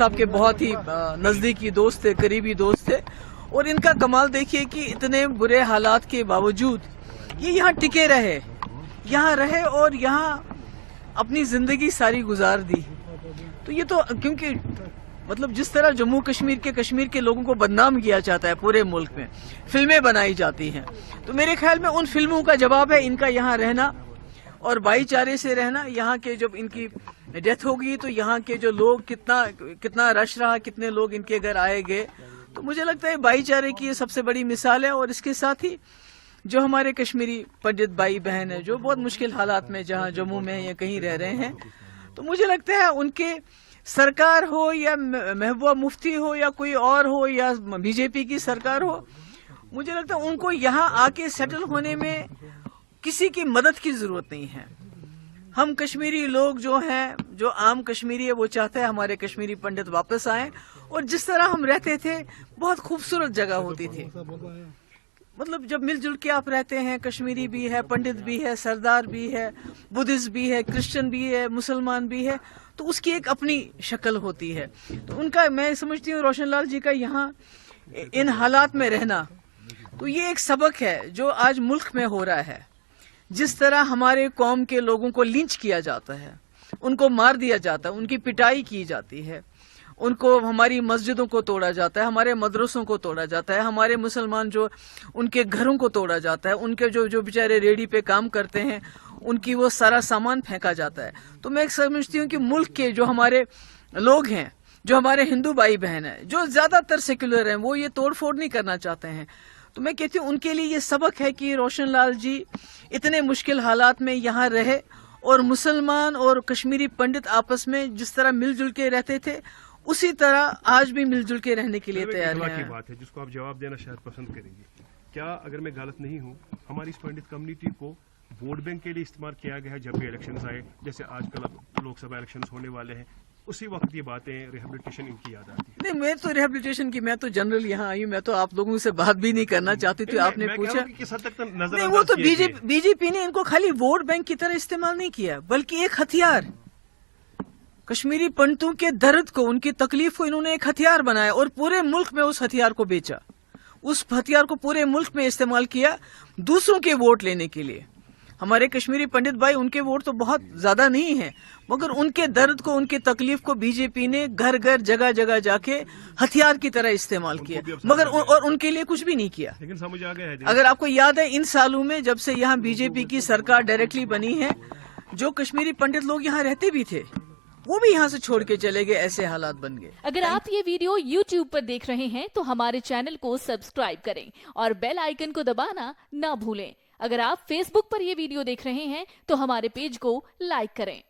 صاحب के बहुत ही नज़दीकी दोस्त थे, करीबी दोस्त थे, और इनका कमाल देखिए कि इतने बुरे हालात के बावजूद ये यहाँ टिके रहे और यहाँ अपनी जिंदगी सारी गुजार दी। तो ये तो क्योंकि मतलब जिस तरह जम्मू कश्मीर के लोगों को बदनाम किया जाता है पूरे मुल्क में, फिल्में बनाई जाती हैं, तो मेरे ख्याल में उन फिल्मों का जवाब है इनका यहाँ रहना और भाईचारे से रहना। यहाँ के जब इनकी डेथ होगी तो यहाँ के जो लोग कितना रश रहा, कितने लोग इनके घर आए गए, तो मुझे लगता है भाईचारे की ये सबसे बड़ी मिसाल है। और इसके साथ ही जो हमारे कश्मीरी पंडित भाई बहन है जो बहुत मुश्किल हालात में जहाँ जम्मू में या कहीं रह रहे हैं, तो मुझे लगता है उनके सरकार हो या महबूबा मुफ्ती हो या कोई और हो या बीजेपी की सरकार हो, मुझे लगता है उनको यहाँ आके सेटल होने में किसी की मदद की जरूरत नहीं है। हम कश्मीरी लोग जो हैं, जो आम कश्मीरी है, वो चाहते हैं हमारे कश्मीरी पंडित वापस आए और जिस तरह हम रहते थे बहुत खूबसूरत जगह होती थी। मतलब जब मिलजुल के आप रहते हैं, कश्मीरी भी है, पंडित भी है, सरदार भी है, बुद्धिस्ट भी है, क्रिश्चियन भी है, मुसलमान भी है, तो उसकी एक अपनी शक्ल होती है। तो उनका मैं समझती हूँ रोशन लाल जी का यहाँ इन हालात में रहना, तो ये एक सबक है जो आज मुल्क में हो रहा है। जिस तरह हमारे कौम के लोगों को लिंच किया जाता है, उनको मार दिया जाता है, उनकी पिटाई की जाती है, उनको हमारी मस्जिदों को तोड़ा जाता है, हमारे मदरसों को तोड़ा जाता है, हमारे मुसलमान जो उनके घरों को तोड़ा जाता है, उनके जो बेचारे रेडी पे काम करते हैं उनकी वो सारा सामान फेंका जाता है। तो मैं समझती हूँ कि मुल्क के जो हमारे लोग हैं, जो हमारे हिंदू भाई बहन हैं, जो ज्यादातर सेक्युलर हैं, वो ये तोड़ फोड़ नहीं करना चाहते हैं। तो मैं कहती हूँ उनके लिए ये सबक है कि रोशन लाल जी इतने मुश्किल हालात में यहाँ रहे और मुसलमान और कश्मीरी पंडित आपस में जिस तरह मिलजुल के रहते थे उसी तरह आज भी मिलजुल के रहने के लिए तैयार हैं। की बात है जिसको आप जवाब देना शायद पसंद करेंगे। क्या अगर मैं गलत नहीं हूँ, हमारी इस पंडित कम्युनिटी को वोट बैंक के लिए इस्तेमाल किया गया है जब भी इलेक्शंस आए, जैसे आजकल लोकसभा इलेक्शंस होने वाले हैं, उसी वक्त ये बातें रिहेबिलिटेशन इनकी याद आती है? नहीं, मैं तो रिहेबिलिटेशन की, मैं तो जनरल यहाँ आई हूँ, मैं तो आप लोगों से बात भी नहीं करना चाहती थी। आपने पूछा नहीं, वो तो बीजेपी ने इनको खाली वोट बैंक की तरह इस्तेमाल नहीं किया, बल्कि एक हथियार, कश्मीरी पंडितों के दर्द को, उनकी तकलीफ को इन्होंने एक हथियार बनाया और पूरे मुल्क में उस हथियार को बेचा, उस हथियार को पूरे मुल्क में इस्तेमाल किया दूसरों के वोट लेने के लिए। हमारे कश्मीरी पंडित भाई, उनके वोट तो बहुत ज्यादा नहीं है, मगर उनके दर्द को, उनकी तकलीफ को बीजेपी ने घर घर जगह जगह जाके हथियार की तरह इस्तेमाल किया, मगर और उनके लिए कुछ भी नहीं किया। लेकिन समझ आ गया है, अगर आपको याद है इन सालों में जब से यहाँ बीजेपी की सरकार डायरेक्टली बनी है, जो कश्मीरी पंडित लोग यहाँ रहते भी थे वो भी यहाँ से छोड़ के चले गए, ऐसे हालात बन गए। अगर आप ये वीडियो YouTube पर देख रहे हैं तो हमारे चैनल को सब्सक्राइब करें और बेल आइकन को दबाना ना भूलें। अगर आप Facebook पर ये वीडियो देख रहे हैं तो हमारे पेज को लाइक करें।